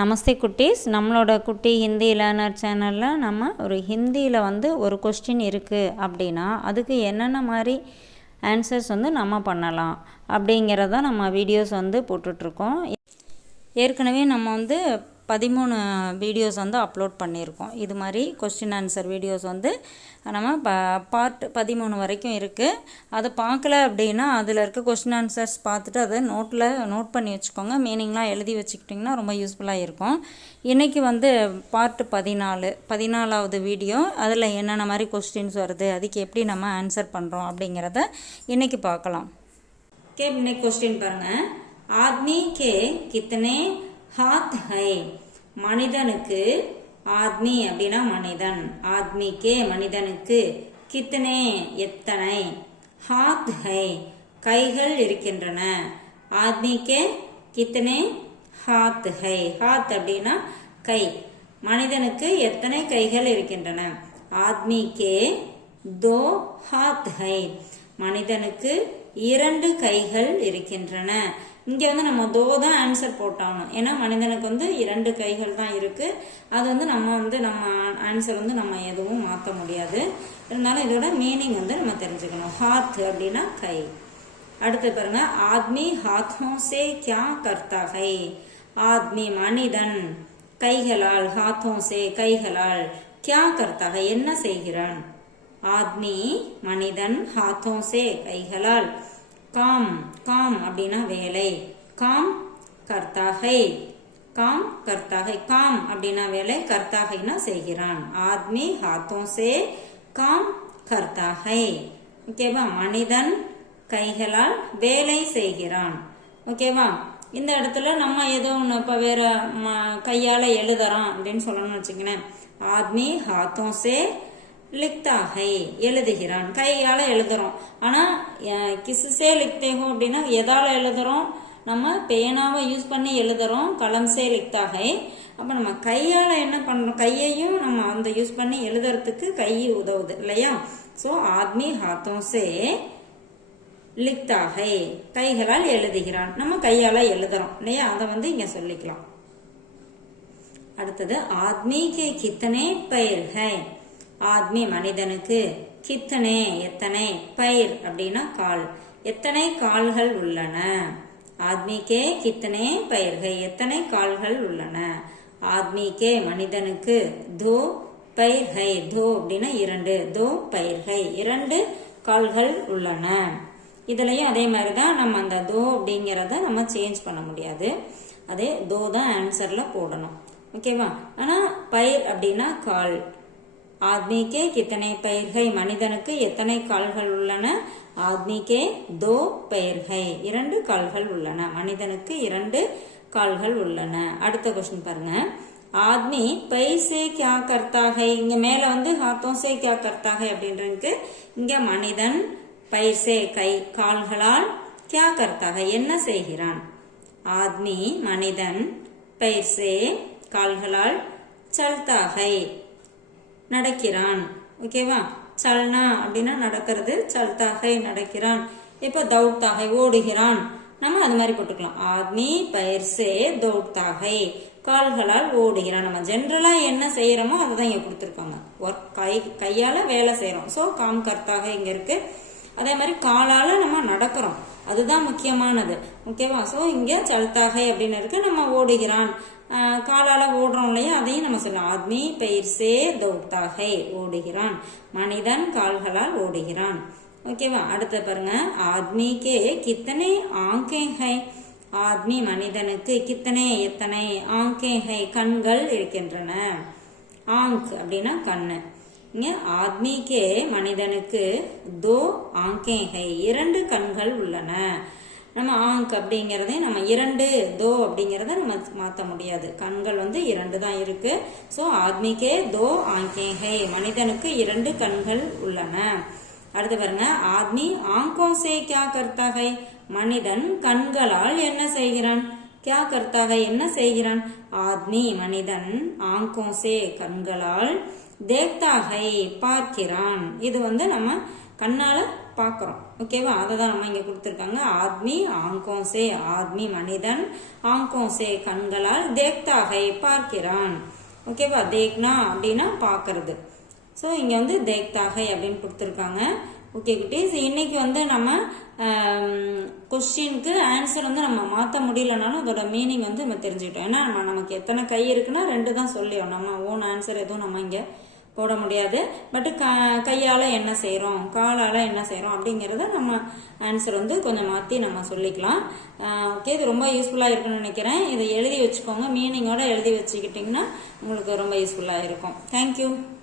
நமஸ்தே குட்டீஸ், நம்மளோட குட்டி ஹிந்தி லேர்னர் சேனலில் நம்ம ஒரு ஹிந்தியில் ஒரு கொஸ்டின் இருக்குது அப்படின்னா அதுக்கு என்னென்ன மாதிரி ஆன்சர்ஸ் நம்ம பண்ணலாம் அப்படிங்கிறத நம்ம வீடியோஸ் போட்டுட்ருக்கோம். ஏற்கனவே நம்ம 13 வீடியோஸ் அப்லோட் பண்ணியிருக்கோம். இது மாதிரி கொஸ்டின் ஆன்சர் வீடியோஸ் நம்ம பார்ட் 13 வரைக்கும் இருக்குது. அதை பார்க்கல அப்படின்னா அதில் இருக்க கொஸ்டின் ஆன்சர்ஸ் பார்த்துட்டு அதை நோட் பண்ணி வச்சுக்கோங்க. மீனிங்லாம் எழுதி வச்சுக்கிட்டிங்கன்னா ரொம்ப யூஸ்ஃபுல்லாக இருக்கும். இன்றைக்கி பார்ட் 14வது வீடியோ. அதில் என்னென்ன மாதிரி கொஸ்டின்ஸ் வருது, அதுக்கு எப்படி நம்ம ஆன்சர் பண்ணுறோம் அப்படிங்கிறத இன்றைக்கி பார்க்கலாம். இன்னைக்கு கொஸ்டின் பாருங்கள். ஆத்மி கே கித்தனே हाथ है. மனிதனுக்கு ஆத்மி அப்படின்னா மனிதன். ஆத்மிக்கே மனிதனுக்கு கித்தனே எத்தனை, ஹாத் ஹை கைகள் இருக்கின்றன. ஆத்மிக்கே கித்தனே ஹாத் ஹை. ஹாத் அப்படின்னா கை. மனிதனுக்கு எத்தனை கைகள் இருக்கின்றன. ஆத்மிக்கே தோ ஹாத் ஹை. மனிதனுக்கு 2 கைகள் இருக்கின்றன. இங்கே நம்ம தோ தான் ஆன்சர் போட்டாகணும். ஏன்னா மனிதனுக்கு 2 கைகள் தான் இருக்குது. அது நம்ம ஆன்சர் நம்ம எதுவும் மாற்ற முடியாது. இருந்தாலும் இதோட மீனிங் நம்ம தெரிஞ்சுக்கணும். ஹாத் அப்படின்னா கை. அடுத்து பாருங்க. ஆத்மி ஹாத்தோं से क्या करता है. ஆத்மி மனிதன் கைகளால், ஹாத்தோं से கைகளால், क्या करता है என்ன செய்கிறான். ஆத்மி மனிதன், ஹாத்தோं से கைகளால், काम काम அப்படின்னா வேலை, काम करता है. काम करता है काम அப்படின்னா வேலை, करता है னா செய்கிறான். ஆத்மி हाथों से काम करता है. ஓகேவா. மனிதன் கைகளால் வேலை செய்கிறான். ஓகேவா. இந்த இடத்துல நம்ம ஏதோ ஒன்று இப்போ வேற கையால் எழுதுறான் அப்படின்னு சொல்லணும்னு வச்சுக்கோங்களேன். ஆத்மி हाथों से லிக்தா ஹை எழுதுகிறான். கையால் எழுதுறோம். ஆனால் கிசுசே லிக்தே ஹோ அப்படின்னா எதால் எழுதுறோம். நம்ம பேனாவை யூஸ் பண்ணி எழுதுறோம். கலம்சே லிக்தா ஹை. அப்போ நம்ம கையால் என்ன பண்ணுறோம், கையையும் நம்ம யூஸ் பண்ணி எழுதுறதுக்கு கை உதவுது இல்லையா. ஸோ ஆத்மி ஹாத்தோं से லிக்தா ஹை கைகளால் எழுதுகிறான். நம்ம கையால் எழுதுறோம் இல்லையா. அதை இங்கே சொல்லிக்கலாம். அடுத்தது ஆத்மி கே கித்தனே பைர் ஹை. ஆத்மி மனிதனுக்கு கித்தனே எத்தனை, பைர் அப்படின்னா கால், எத்தனை கால்கள் உள்ளன. ஆத்மிக்கே கித்தனே பைர்கள் எத்தனை கால்கள் உள்ளன. ஆத்மிக்கே மனிதனுக்கு தோ பைர்கை. தோ அப்படின்னா 2, தோ பைர்கை 2 கால்கள் உள்ளன. இதுலயும் அதே மாதிரி தான். நம்ம அந்த தோ அப்படிங்கிறத நம்ம சேஞ்ச் பண்ண முடியாது. அதே தோ தான் ஆன்சர்ல போடணும். ஓகேவா. ஆனா பைர் அப்படின்னா கால். ஆத்மிக்கே கித்தனை பைர்கை மனிதனுக்கு எத்தனை கால்கள் உள்ளன. ஆத்மிக்கே தோ பைர்கை 2 கால்கள் உள்ளன. மனிதனுக்கு 2 கால்கள் உள்ளன. அடுத்த கொஸ்டின் பாருங்க. ஆத்மி பைசே கியா கர்த்தா ஹை. இங்க மேல ஹாத்தோं से क्या करता है அப்படின்றதுக்கு இங்க மனிதன் பைசே கை கால்களால், क्या करता है என்ன செய்கிறான். ஆத்மி மனிதன் பைசே கால்களால், சல்தா ஹை நடக்கிறான். ஓகேவா. சல்னா அப்படின்னா நடக்கிறது, சல்தாகை நடக்கிறான். இப்போ தௌட்தாகை ஓடுகிறான். நம்ம அது மாதிரி போட்டுக்கலாம். ஆத்மி பயிர்சே தௌட்தாகை கால்களால் ஓடுகிறான். நம்ம ஜென்ரலா என்ன செய்யறோமோ அதை தான் இங்க கொடுத்துருக்காங்க. ஒர்க் கையால வேலை செய்யறோம். ஸோ காம் கர்த்தாக இங்க இருக்கு. அதே மாதிரி காலால நம்ம நடக்கிறோம். அதுதான் முக்கியமானது. ஓகேவா. ஸோ இங்க சல்தாகை அப்படின்னு இருக்கு. நம்ம ஓடுகிறான், காலால ஓடுறோம் இல்லையா, அதையும் நம்ம சொல்லலாம். ஆத்மி பயிர்சே தௌட்தாகை ஓடுகிறான். மனிதன் கால்களால் ஓடுகிறான். ஓகேவா. அடுத்த பாருங்க. ஆத்மிக்கே கித்தனை ஆங்கே ஹை. ஆத்மி மனிதனுக்கு கித்தனை எத்தனை, ஆங்கே ஹை கண்கள் இருக்கின்றன. ஆங்க் அப்படின்னா கண்ணு. இங்க ஆத்மிக்கே மனிதனுக்கு தோ ஆங்கே ஹை 2 கண்கள் உள்ளன. நம்ம ஆங்க் அப்படிங்கறதே நம்ம 2 தோ அப்படிங்கறத நம்ம மாற்ற முடியாது. கண்கள் 2 தான் இருக்கு. ஸோ ஆத்மிக்கே தோ ஆங்கே ஹை மனிதனுக்கு 2 கண்கள் உள்ளன. அடுத்து பாருங்க. ஆத்மி ஆங்கோं से क्या करता है. மனிதன் கண்களால் என்ன செய்கிறான். क्या करता है என்ன செய்கிறான். ஆத்மி மனிதன் ஆங்கோं से கண்களால், देखता है பார்க்கிறான். இது நம்ம கண்ணால பார்க்குறோம். ஓகேவா, அதை தான் நம்ம இங்கே கொடுத்துருக்காங்க. ஆத்மி ஆங்கோं से, ஆத்மி மனிதன், ஆங்கோं से கண்களால், देखता है பார்க்கிறான். ஓகேவா, தேக்னா அப்படின்னா பார்க்கறது. ஸோ இங்கே வந்து देखता है அப்படின்னு கொடுத்துருக்காங்க. ஓகே குட்டீஸ், இன்னைக்கு வந்து நம்ம கொஸ்டினுக்கு ஆன்சர் வந்து நம்ம மாற்ற முடியலனாலும் அதோட மீனிங் வந்து நம்ம தெரிஞ்சுக்கிட்டோம். ஏன்னா நமக்கு எத்தனை கை இருக்குன்னா 2 தான் சொல்லியோம். நம்ம ஓன் ஆன்சர் எதுவும் நம்ம இங்கே போட முடியாது. பட்டு கையால் என்ன செய்கிறோம், காலால் என்ன செய்கிறோம் அப்படிங்கிறத நம்ம ஆன்சர் வந்து கொஞ்சம் மாற்றி நம்ம சொல்லிக்கலாம். ஓகே, இது ரொம்ப யூஸ்ஃபுல்லாக இருக்குன்னு நினைக்கிறேன். இதை எழுதி வச்சுக்கோங்க, மீனிங்கோட எழுதி வச்சுக்கிட்டிங்கன்னா உங்களுக்கு ரொம்ப யூஸ்ஃபுல்லாக இருக்கும். தேங்க்யூ.